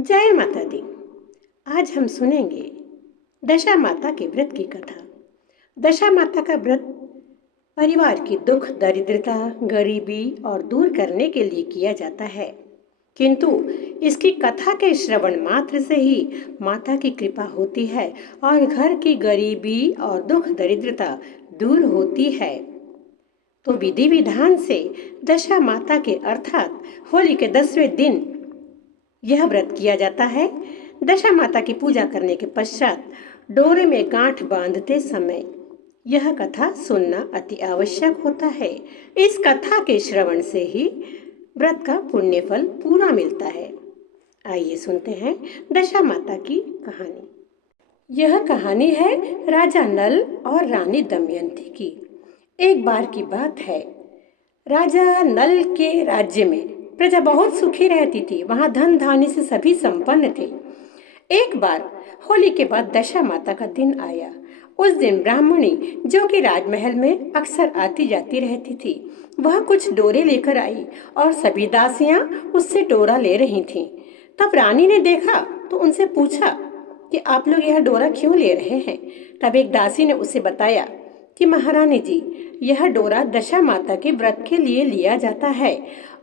जय माता दी। आज हम सुनेंगे दशा माता के व्रत की कथा। दशा माता का व्रत परिवार की दुख, दरिद्रता, गरीबी और दूर करने के लिए किया जाता है। किंतु इसकी कथा के श्रवण मात्र से ही माता की कृपा होती है और घर की गरीबी और दुख दरिद्रता दूर होती है। तो विधि विधान से दशा माता के अर्थात होली के 10वें दिन यह व्रत किया जाता है। दशा माता की पूजा करने के पश्चात डोरे में गांठ बांधते समय यह कथा सुनना अति आवश्यक होता है। इस कथा के श्रवण से ही व्रत का पुण्य फल पूरा मिलता है। आइए सुनते हैं दशा माता की कहानी। यह कहानी है राजा नल और रानी दमयंती की। एक बार की बात है, राजा नल के राज्य में प्रजा बहुत सुखी रहती थी। वहां धन धान्य से सभी संपन्न थे। एक बार होली के बाद दशा माता का दिन आया। उस दिन ब्राह्मणी, जो कि राजमहल में अक्सर आती जाती रहती थी, वह कुछ डोरे लेकर आई और सभी दासियां उससे डोरा ले रही थीं। तब रानी ने देखा तो उनसे पूछा कि आप लोग यह डोरा क्यों ले रहे हैं। तब एक दासी ने उसे बताया कि महारानी जी, यह डोरा दशा माता के व्रत के लिए लिया जाता है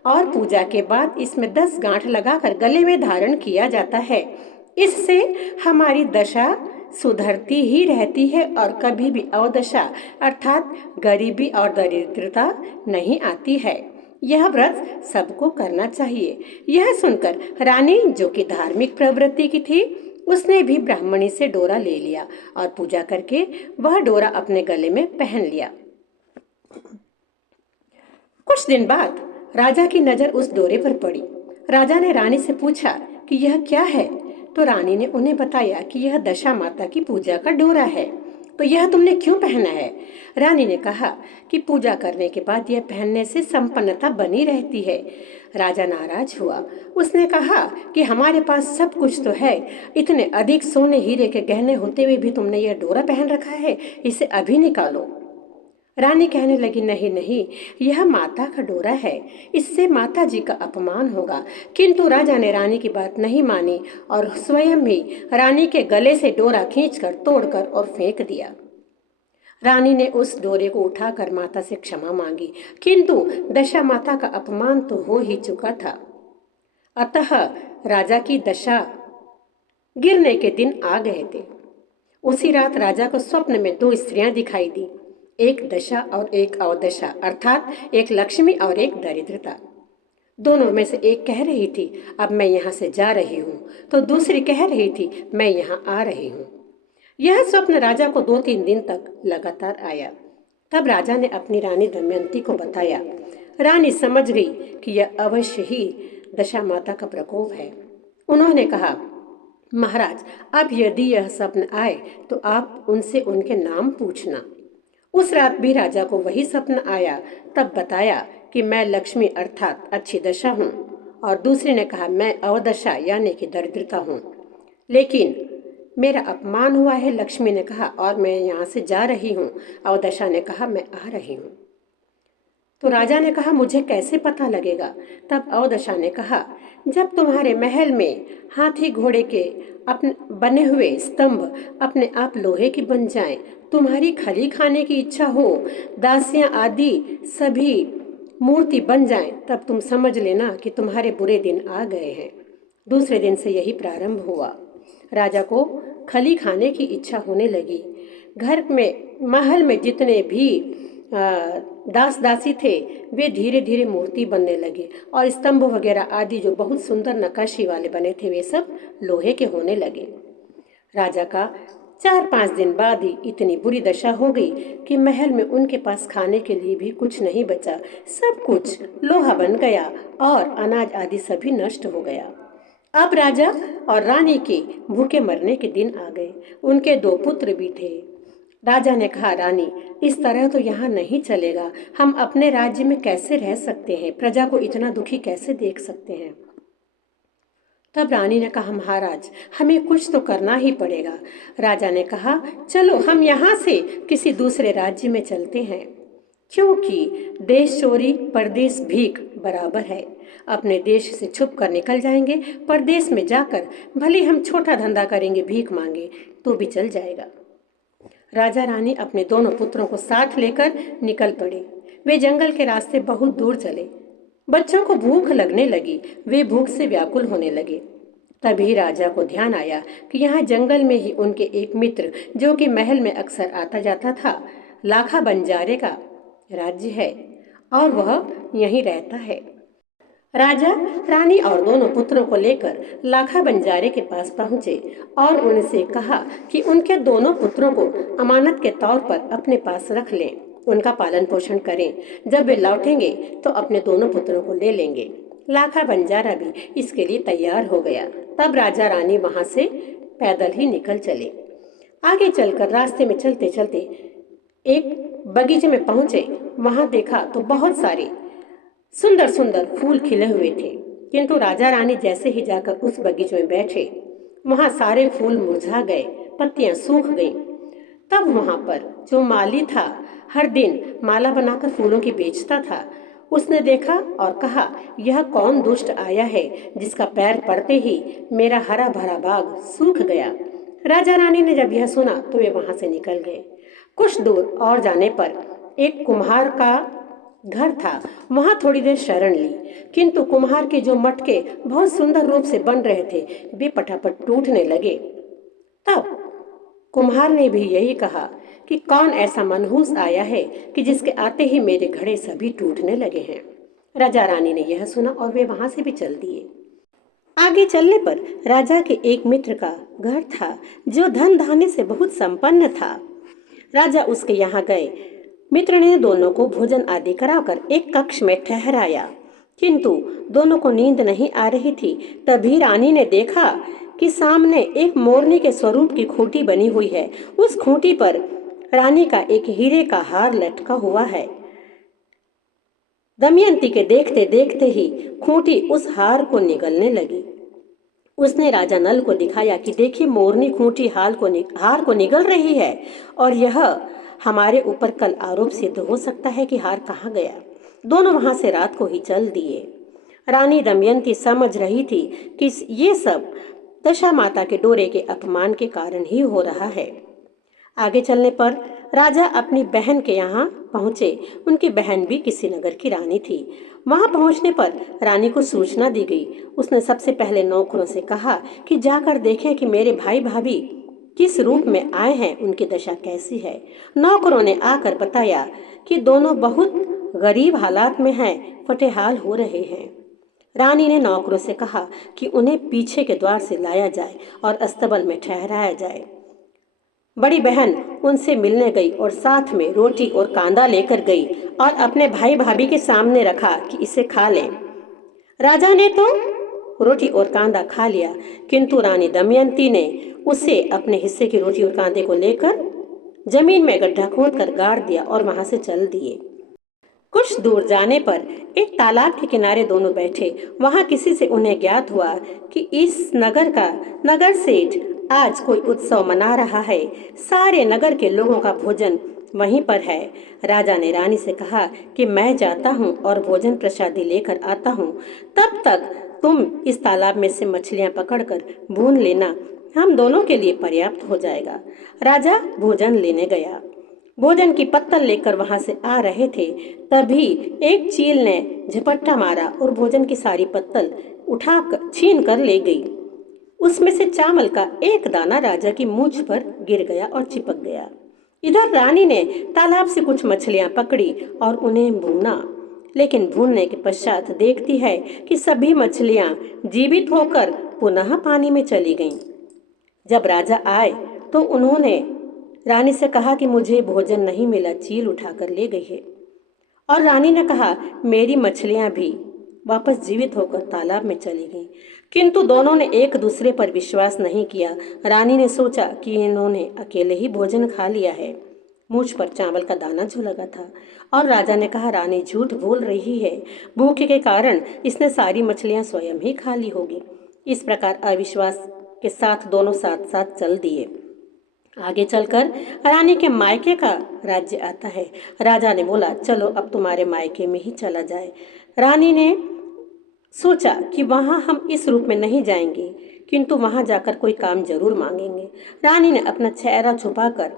और पूजा के बाद इसमें 10 गांठ लगाकर गले में धारण किया जाता है। इससे हमारी दशा सुधरती ही रहती है और कभी भी अवदशा अर्थात गरीबी और दरिद्रता नहीं आती है। यह व्रत सबको करना चाहिए। यह सुनकर रानी, जो कि धार्मिक प्रवृत्ति की थी, उसने भी ब्राह्मणी से डोरा ले लिया और पूजा करके वह डोरा अपने गले में पहन लिया। कुछ दिन बाद राजा की नजर उस डोरे पर पड़ी। राजा ने रानी से पूछा कि यह क्या है। तो रानी ने उन्हें बताया कि यह दशा माता की पूजा का डोरा है। तो यह तुमने क्यों पहना है। रानी ने कहा कि पूजा करने के बाद यह पहनने से संपन्नता बनी रहती है। राजा नाराज हुआ। उसने कहा कि हमारे पास सब कुछ तो है, इतने अधिक सोने हीरे के गहने होते हुए भी तुमने यह डोरा पहन रखा है, इसे अभी निकालो। रानी कहने लगी, नहीं नहीं, यह माता का डोरा है, इससे माता जी का अपमान होगा। किंतु राजा ने रानी की बात नहीं मानी और स्वयं भी रानी के गले से डोरा खींचकर तोड़कर और फेंक दिया। रानी ने उस डोरे को उठाकर माता से क्षमा मांगी, किंतु दशा माता का अपमान तो हो ही चुका था। अतः राजा की दशा गिरने के दिन आ गए थे। उसी रात राजा को स्वप्न में 2 स्त्रियां दिखाई दी, एक दशा और एक अवदशा, अर्थात एक लक्ष्मी और एक दरिद्रता। दोनों में से एक कह रही थी, अब मैं यहाँ से जा रही हूँ, तो दूसरी कह रही थी, मैं यहाँ आ रही हूँ। यह स्वप्न राजा को 2-3 दिन तक लगातार आया। तब राजा ने अपनी रानी दमयंती को बताया। रानी समझ गई कि यह अवश्य ही दशा माता का प्रकोप है। उन्होंने कहा, महाराज, अब यदि यह स्वप्न आए तो आप उनसे उनके नाम पूछना। उस रात भी राजा को वही स्वप्न आया। तब बताया कि मैं लक्ष्मी अर्थात अच्छी दशा हूँ, और दूसरे ने कहा मैं अवदशा यानी कि दरिद्रता हूँ, लेकिन मेरा अपमान हुआ है। लक्ष्मी ने कहा, और मैं यहाँ से जा रही हूँ। अवदशा ने कहा, मैं आ रही हूँ। तो राजा ने कहा, मुझे कैसे पता लगेगा। तब अवदशा ने कहा, जब तुम्हारे महल में हाथी घोड़े के अपने बने हुए स्तंभ अपने आप लोहे के बन जाएं, तुम्हारी खली खाने की इच्छा हो, दासियां आदि सभी मूर्ति बन जाएं, तब तुम समझ लेना कि तुम्हारे बुरे दिन आ गए हैं। दूसरे दिन से यही प्रारंभ हुआ। राजा को खली खाने की इच्छा होने लगी। घर में, महल में जितने भी दास दासी थे, वे धीरे धीरे मूर्ति बनने लगे और स्तंभ वगैरह आदि जो बहुत सुंदर नक्काशी वाले बने थे, वे सब लोहे के होने लगे। राजा का 4-5 दिन बाद ही इतनी बुरी दशा हो गई कि महल में उनके पास खाने के लिए भी कुछ नहीं बचा। सब कुछ लोहा बन गया और अनाज आदि सभी नष्ट हो गया। अब राजा और रानी के भूखे मरने के दिन आ गए। उनके 2 पुत्र भी थे। राजा ने कहा, रानी, इस तरह तो यहाँ नहीं चलेगा। हम अपने राज्य में कैसे रह सकते हैं, प्रजा को इतना दुखी कैसे देख सकते हैं। तब रानी ने कहा, महाराज, हमें कुछ तो करना ही पड़ेगा। राजा ने कहा, चलो हम यहाँ से किसी दूसरे राज्य में चलते हैं। क्योंकि देश चोरी परदेश भीख बराबर है। अपने देश से छुप कर निकल जाएंगे, परदेश में जाकर भले हम छोटा धंधा करेंगे, भीख मांगे तो भी चल जाएगा। राजा रानी अपने दोनों पुत्रों को साथ लेकर निकल पड़े। वे जंगल के रास्ते बहुत दूर चले। बच्चों को भूख लगने लगी, वे भूख से व्याकुल होने लगे। तभी राजा को ध्यान आया कि यहाँ जंगल में ही उनके एक मित्र, जो कि महल में अक्सर आता जाता था, लाखा बंजारे का राज्य है और वह यहीं रहता है। राजा रानी और दोनों पुत्रों को लेकर लाखा बंजारे के पास पहुंचे और उनसे कहा कि उनके दोनों पुत्रों को अमानत के तौर पर अपने पास रख लें, उनका पालन पोषण करें। जब वे लौटेंगे तो अपने दोनों पुत्रों को ले लेंगे। लाखा बंजारा भी इसके लिए तैयार हो गया। तब राजा रानी वहां से पैदल ही निकल चले। आगे चलकर रास्ते में चलते चलते एक बगीचे में पहुंचे। वहां देखा तो बहुत सारे सुंदर सुंदर फूल खिले हुए थे, किंतु राजा रानी जैसे ही जाकर उस बगीचे में बैठे, वहां सारे फूल मुरझा गए, पत्तियां सूख गईं। तब वहां पर जो माली था, हर दिन माला बनाकर फूलों की बेचता था, उसने देखा और कहा, यह कौन दुष्ट आया है जिसका पैर पड़ते ही मेरा हरा भरा बाग सूख गया। राजा रानी ने जब यह सुना तो वे वहां से निकल गए। कुछ दूर और जाने पर एक कुम्हार का घर था। वहां थोड़ी देर शरण ली, किंतु कुम्हार के जो मटके बहुत सुंदर रूप से बन रहे थे, वे पटापट टूटने लगे। तब कुम्हार ने भी यही कहा कि कौन ऐसा मनहूस आया है कि जिसके आते ही मेरे घड़े सभी टूटने लगे हैं। राजा रानी ने यह सुना और वे वहां से भी चल दिए। आगे चलने पर राजा के एक मित्र का घर था, जो धन धान्य से बहुत संपन्न था। राजा उसके यहाँ गए। मित्र ने दोनों को भोजन आदि कराकर एक कक्ष में ठहराया, किंतु दोनों को नींद नहीं आ रही थी। तभी रानी ने देखा कि सामने एक मोरनी के स्वरूप की खूंटी बनी हुई है। उस खूंटी पर रानी का एक हीरे का हार लटका हुआ है। दमयंती के देखते देखते ही खूंटी उस हार को निगलने लगी। उसने राजा नल को दिखाया कि देखिए, मोरनी खूंटी हार को निगल रही है और यह हमारे ऊपर कल आरोप सिद्ध हो सकता है कि हार कहाँ गया। दोनों वहां से रात को ही चल दिए। रानी दमयंती समझ रही थी कि ये सब दशा माता के डोरे के अपमान के कारण ही हो रहा है। आगे चलने पर राजा अपनी बहन के यहाँ पहुंचे। उनकी बहन भी किसी नगर की रानी थी। वहां पहुंचने पर रानी को सूचना दी गई। उसने सबसे पहले नौकरों से कहा कि जाकर देखें कि मेरे भाई भाभी किस रूप में आए हैं, उनकी दशा कैसी है। नौकरों ने आकर बताया कि दोनों बहुत गरीब हालात में हैं, फटेहाल हो रहे हैं। रानी ने नौकरों से कहा कि उन्हें पीछे के द्वार से लाया जाए और अस्तबल में ठहराया जाए। बड़ी बहन उनसे मिलने गई और साथ में रोटी और कांदा लेकर गई और अपने भाई भाभी के सामने रखा कि इसे खा लें। राजा ने तो रोटी और कांदा खा लिया, किंतु रानी दमयंती ने उसे अपने हिस्से की रोटी और कांदे को लेकर जमीन में गड्ढा खोदकर गाड़ दिया और वहां से चल दिए। कुछ दूर जाने पर एक तालाब के किनारे दोनों बैठे। वहां किसी से उन्हें ज्ञात हुआ कि इस नगर सेठ आज कोई उत्सव मना रहा है। सारे नगर के लोगों का भोजन वहीं पर है। राजा ने रानी से कहा कि मैं जाता हूँ और भोजन प्रसादी लेकर आता हूँ, तब तक तुम इस तालाब में से मछलियाँ पकड़कर भून लेना, हम दोनों के लिए पर्याप्त हो जाएगा। राजा भोजन लेने गया। भोजन की पत्तल लेकर वहां से आ रहे थे, तभी एक चील ने झपट्टा मारा और भोजन की सारी पत्तल उठाकर छीन कर ले गई। उसमें से चावल का एक दाना राजा की मूंछ पर गिर गया और चिपक गया। इधर रानी ने तालाब से कुछ मछलियां पकड़ी और उन्हें भूना, लेकिन भूनने के पश्चात देखती है कि सभी मछलियां जीवित होकर पुनः पानी में चली गईं। जब राजा आए तो उन्होंने रानी से कहा कि मुझे भोजन नहीं मिला, चील उठाकर ले गई है। और रानी ने कहा, मेरी मछलियां भी वापस जीवित होकर तालाब में चली गईं। किंतु दोनों ने एक दूसरे पर विश्वास नहीं किया। रानी ने सोचा कि इन्होंने अकेले ही भोजन खा लिया है। मूंछ पर चावल का दाना जो लगा था। और राजा ने कहा, रानी झूठ बोल रही है, भूख के कारण इसने सारी मछलियां स्वयं ही खा ली होगी। इस प्रकार अविश्वास के साथ दोनों साथ साथ चल दिए। आगे चलकर रानी के मायके का राज्य आता है। राजा ने बोला, चलो अब तुम्हारे मायके में ही चला जाए। रानी ने सोचा कि वहां हम इस रूप में नहीं जाएंगे, किंतु वहां जाकर कोई काम जरूर मांगेंगे। रानी ने अपना चेहरा छुपाकर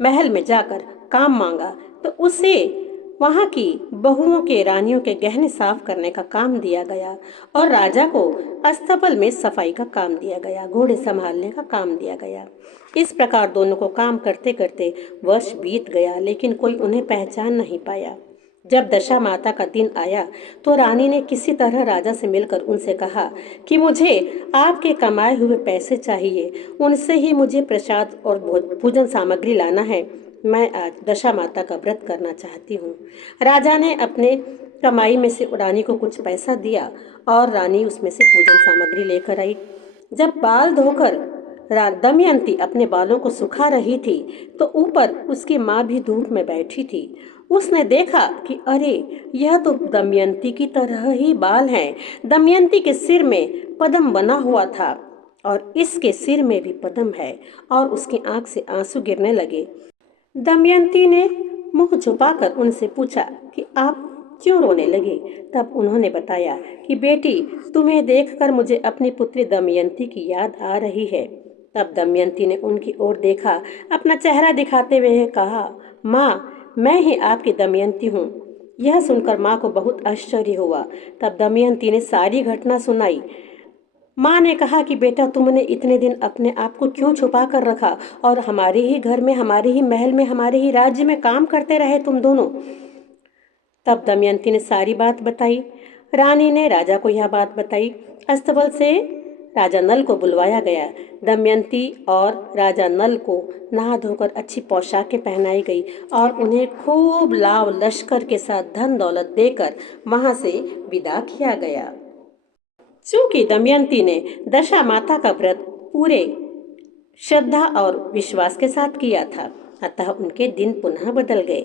महल में जाकर काम मांगा, तो उसे वहां की बहुओं के रानियों के गहने साफ करने का काम दिया गया और राजा को अस्तबल में सफाई का काम दिया गया, घोड़े संभालने का काम दिया गया। इस प्रकार दोनों को काम करते करते वर्ष बीत गया, लेकिन कोई उन्हें पहचान नहीं पाया। जब दशा माता का दिन आया तो रानी ने किसी तरह राजा से मिलकर उनसे कहा कि मुझे आपके कमाए हुए पैसे चाहिए, उनसे ही मुझे प्रसाद और पूजन सामग्री लाना है। मैं आज दशा माता का व्रत करना चाहती हूँ। राजा ने अपने कमाई में से रानी को कुछ पैसा दिया और रानी उसमें से पूजन सामग्री लेकर आई। जब बाल धोकर दमयंती अपने बालों को सुखा रही थी तो ऊपर उसकी माँ भी धूप में बैठी थी। उसने देखा कि अरे, यह तो दमयंती की तरह ही बाल हैं। दमयंती के सिर में पद्म बना हुआ था और इसके सिर में भी पद्म है और उसकी आंख से आंसू गिरने लगे। दमयंती ने मुंह छुपाकर उनसे पूछा कि आप क्यों रोने लगे। तब उन्होंने बताया कि बेटी, तुम्हें देखकर मुझे अपनी पुत्री दमयंती की याद आ रही है। तब दमयंती ने उनकी ओर देखा, अपना चेहरा दिखाते हुए कहा, माँ, मैं ही आपकी दमयंती हूँ। यह सुनकर माँ को बहुत आश्चर्य हुआ। तब दमयंती ने सारी घटना सुनाई। माँ ने कहा कि बेटा, तुमने इतने दिन अपने आप को क्यों छुपा कर रखा और हमारे ही घर में, हमारे ही महल में, हमारे ही राज्य में काम करते रहे तुम दोनों। तब दमयंती ने सारी बात बताई। रानी ने राजा को यह बात बताई। अस्तबल से राजा नल को बुलवाया गया। दमयंती और राजा नल को नहा धोकर अच्छी पोशाकें पहनाई गई और उन्हें खूब लाव लश्कर के साथ धन दौलत देकर वहां से विदा किया गया। चूंकि दमयंती ने दशा माता का व्रत पूरे श्रद्धा और विश्वास के साथ किया था, अतः उनके दिन पुनः बदल गए।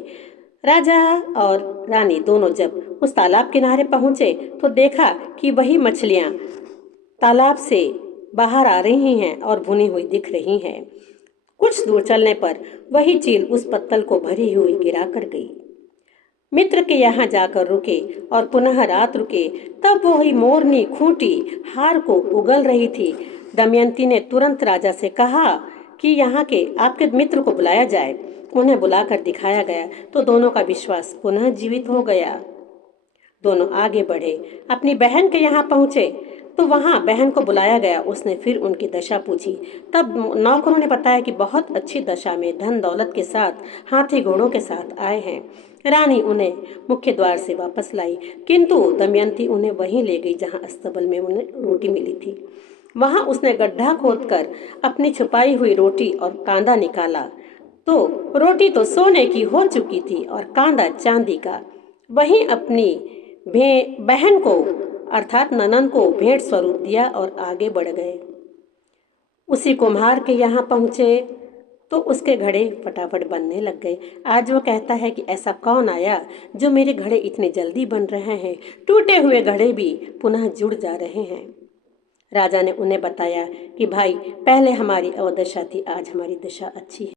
राजा और रानी दोनों जब उस तालाब किनारे पहुंचे तो देखा कि वही मछलियां तालाब से बाहर आ रही हैं और भुनी हुई दिख रही हैं। कुछ दूर चलने पर वही चील उस पत्तल को भरी हुई गिरा कर गई। मित्र के यहाँ जाकर रुके और पुनः रात रुके, तब वही मोरनी खूंटी हार को उगल रही थी। दमयंती ने तुरंत राजा से कहा कि यहाँ के आपके मित्र को बुलाया जाए। उन्हें बुलाकर दिखाया गया तो दोनों का विश्वास पुनः जीवित हो गया। दोनों आगे बढ़े, अपनी बहन के यहाँ पहुंचे तो वहां बहन को बुलाया गया। उसने फिर उनकी दशा पूछी। तब नौकरों ने बताया कि बहुत अच्छी दशा में धन दौलत के साथ हाथी घोड़ों के साथ आए हैं। रानी उन्हें मुख्य द्वार से वापस लाई, किंतु दमयंती उन्हें वहीं ले गई जहां अस्तबल में उन्हें रोटी मिली थी। वहां उसने गड्ढा खोदकर अपनी छुपाई हुई रोटी और कांदा निकाला तो रोटी तो सोने की हो चुकी थी और कांदा चांदी का। वहीं अपनी बहन को अर्थात ननन को भेंट स्वरूप दिया और आगे बढ़ गए। उसी कुम्हार के यहाँ पहुँचे तो उसके घड़े फटाफट बनने लग गए। आज वो कहता है कि ऐसा कौन आया जो मेरे घड़े इतने जल्दी बन रहे हैं, टूटे हुए घड़े भी पुनः जुड़ जा रहे हैं। राजा ने उन्हें बताया कि भाई, पहले हमारी अवदशा थी, आज हमारी दशा अच्छी है।